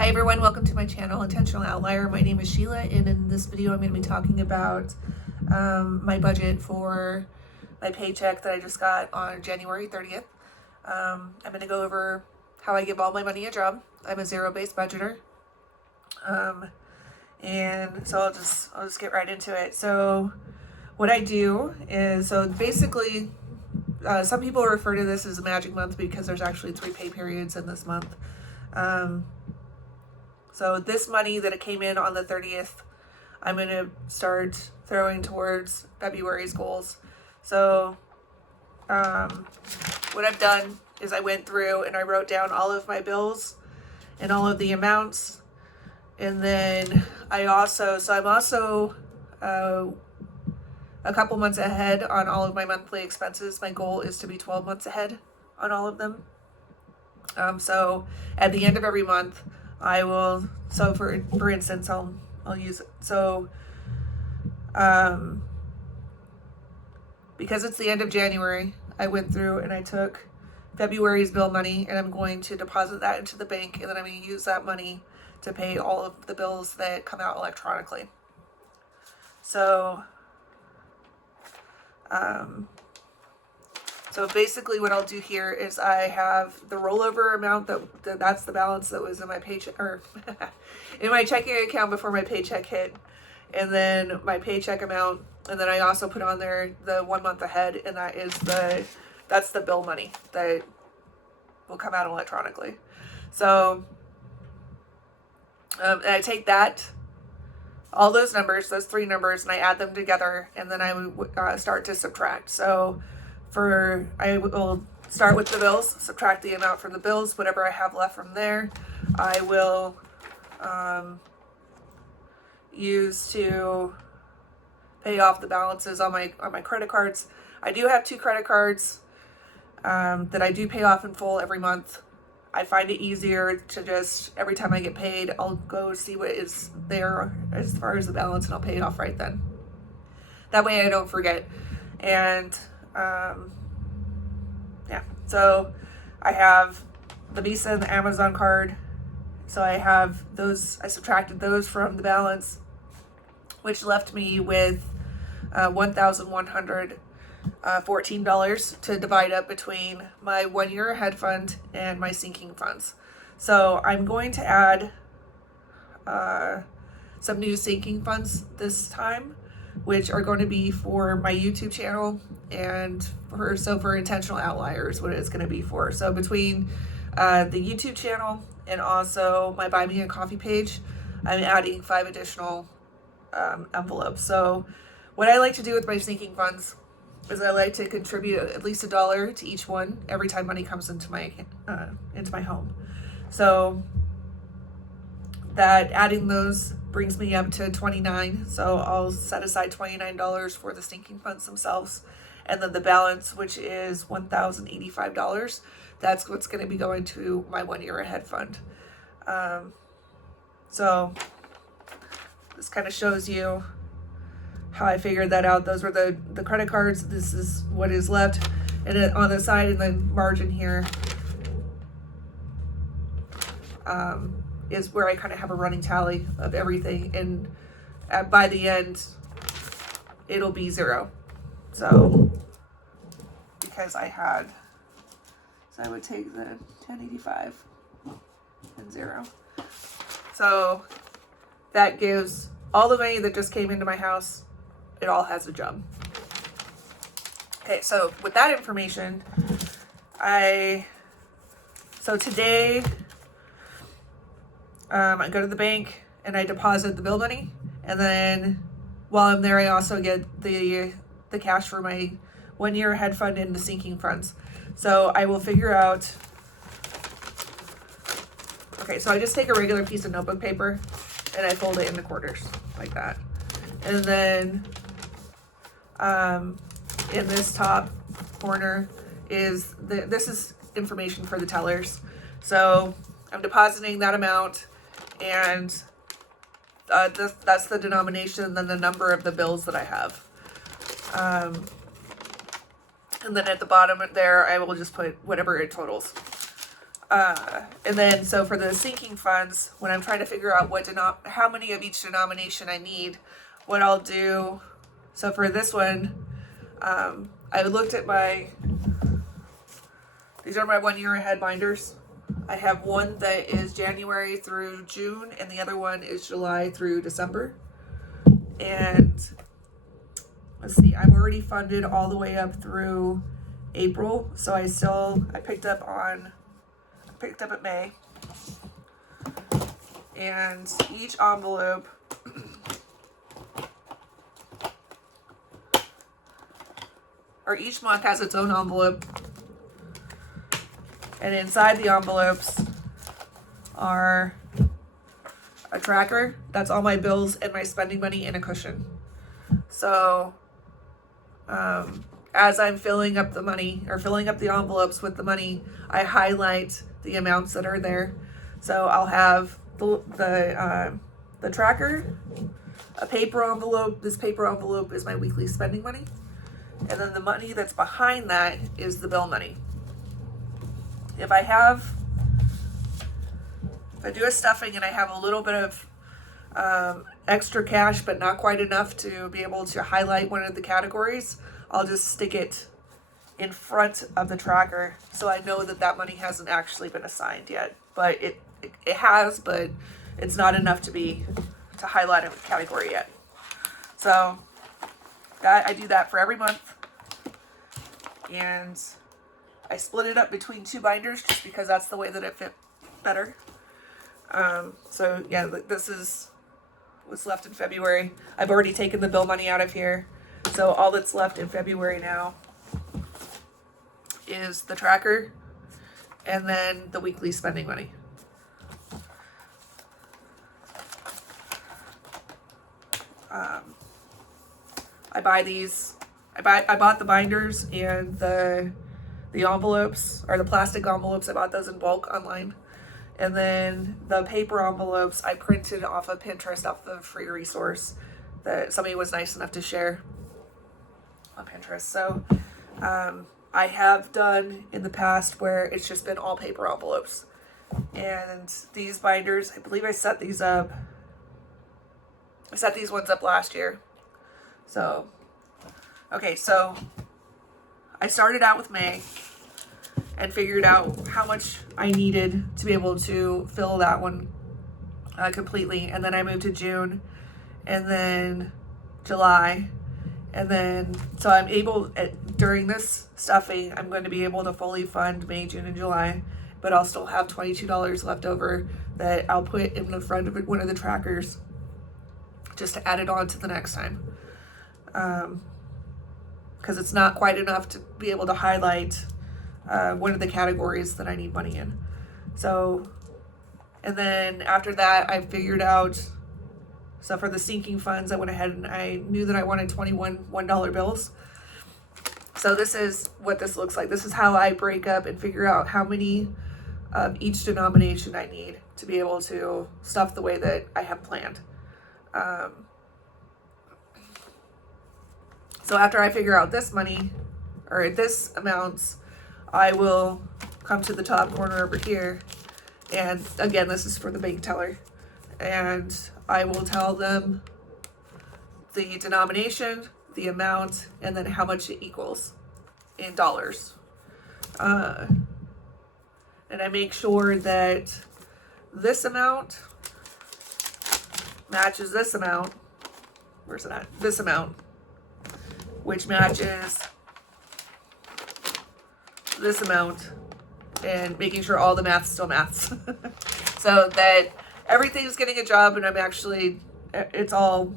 Hi everyone, welcome to my channel, Intentional Outlier. My name is Sheila, and in this video I'm going to be talking about my budget for my paycheck that I just got on January 30th. I'm going to go over how I give all my money a job. I'm a zero-based budgeter. And so I'll just get right into it. So what I do is, so basically, some people refer to this as a magic month because there's actually 3 pay periods in this month. So this money that it came in on the 30th, I'm going to start throwing towards February's goals. So what I've done is I went through and I wrote down all of my bills and all of the amounts. And then I'm also a couple months ahead on all of my monthly expenses. My goal is to be 12 months ahead on all of them. So at the end of every month, I will, so for instance, I'll use it. So, because it's the end of January, I went through and I took February's bill money and I'm going to deposit that into the bank, and then I'm going to use that money to pay all of the bills that come out electronically. So, so basically what I'll do here is I have the rollover amount that's the balance that was in my paycheck, or in my checking account before my paycheck hit, and then my paycheck amount, and then I also put on there the 1 month ahead, and that's the bill money that will come out electronically. So and I take all those numbers, those 3 numbers, and I add them together, and then I would start to subtract. So I will start with the bills, subtract the amount from the bills, whatever I have left from there, I will use to pay off the balances on my credit cards. I do have 2 credit cards that I do pay off in full every month. I find it easier to just, every time I get paid, I'll go see what is there as far as the balance, and I'll pay it off right then. That way I don't forget. And yeah, so I have the Visa and the Amazon card. So I have those, I subtracted those from the balance, which left me with $1,114 to divide up between my 1 year ahead fund and my sinking funds. So I'm going to add some new sinking funds this time, which are going to be for my YouTube channel and for Intentional Outliers, what it's going to be for. So between the YouTube channel and also my Buy Me a Coffee page, I'm adding 5 additional envelopes. So what I like to do with my sinking funds is I like to contribute at least $1 to each one every time money comes into my home. So that adding those brings me up to $29. So I'll set aside $29 for the sinking funds themselves, and then the balance, which is $1,085, that's what's going to be going to my 1 year ahead fund. So this kind of shows you how I figured that out. Those were the credit cards. This is what is left. And then on the side in the margin here is where I kind of have a running tally of everything. And by the end, it'll be 0. So, because so I would take the 1085 and 0. So that gives all the money that just came into my house. It all has a job. Okay, so with that information, so today, I go to the bank and I deposit the bill money, and then while I'm there, I also get the cash for my 1 year ahead fund and the sinking funds. So I will figure out. Okay, so I just take a regular piece of notebook paper and I fold it into quarters like that, and then in this top corner is this is information for the tellers. So I'm depositing that amount, and that's the denomination and then the number of the bills that I have. And then at the bottom there, I will just put whatever it totals. And then, so for the sinking funds, when I'm trying to figure out how many of each denomination I need, what I'll do, so for this one, I looked at these are my 1 year ahead binders. I have one that is January through June, and the other one is July through December. And let's see, I'm already funded all the way up through April, so I picked up at May. And each envelope or each month has its own envelope. And inside the envelopes are a tracker. That's all my bills and my spending money in a cushion. So as I'm filling up the money or filling up the envelopes with the money, I highlight the amounts that are there. So I'll have the tracker, a paper envelope. This paper envelope is my weekly spending money. And then the money that's behind that is the bill money. If I do a stuffing and I have a little bit of extra cash, but not quite enough to be able to highlight one of the categories, I'll just stick it in front of the tracker so I know that money hasn't actually been assigned yet. But it has, but it's not enough to highlight a category yet. So I do that for every month, and I split it up between 2 binders just because that's the way that it fit better. So yeah, this is what's left in February. I've already taken the bill money out of here. So all that's left in February now is the tracker and then the weekly spending money. I bought the binders and the envelopes, or the plastic envelopes. I bought those in bulk online. And then the paper envelopes I printed off of Pinterest, off of a free resource that somebody was nice enough to share on Pinterest. So I have done in the past where it's just been all paper envelopes. And these binders, I believe I set these ones up last year. So, okay, so I started out with May and figured out how much I needed to be able to fill that one completely. And then I moved to June and then July. And then, so I'm able, during this stuffing, I'm going to be able to fully fund May, June, and July. But I'll still have $22 left over that I'll put in the front of one of the trackers just to add it on to the next time. Because it's not quite enough to be able to highlight one of the categories that I need money in. So, and then after that, I figured out, so for the sinking funds, I went ahead and I knew that I wanted 21 $1 bills. So this is what this looks like. This is how I break up and figure out how many of each denomination I need to be able to stuff the way that I have planned. So after I figure out this money, or this amounts, I will come to the top corner over here. And again, this is for the bank teller. And I will tell them the denomination, the amount, and then how much it equals in dollars. And I make sure that this amount matches this amount. Where's it at? This amount, which matches this amount, and making sure all the math still maths. So that everything's getting a job, and I'm actually, it's all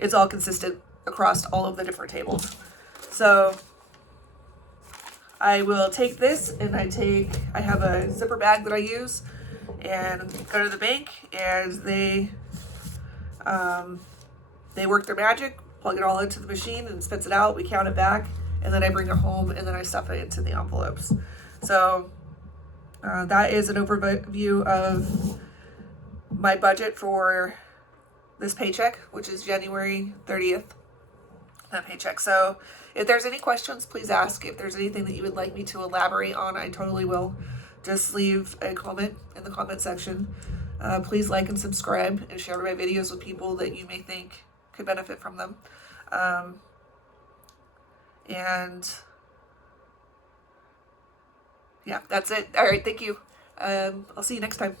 consistent across all of the different tables. So I will take this, and I have a zipper bag that I use, and go to the bank, and they work their magic, plug it all into the machine, and it spits it out. We count it back, and then I bring it home, and then I stuff it into the envelopes. So that is an overview of my budget for this paycheck, which is January 30th that paycheck. So if there's any questions, please ask. If there's anything that you would like me to elaborate on, I totally will. Just leave a comment in the comment section. Please like and subscribe and share my videos with people that you may think could benefit from them. And yeah, that's it. All right, thank you. I'll see you next time.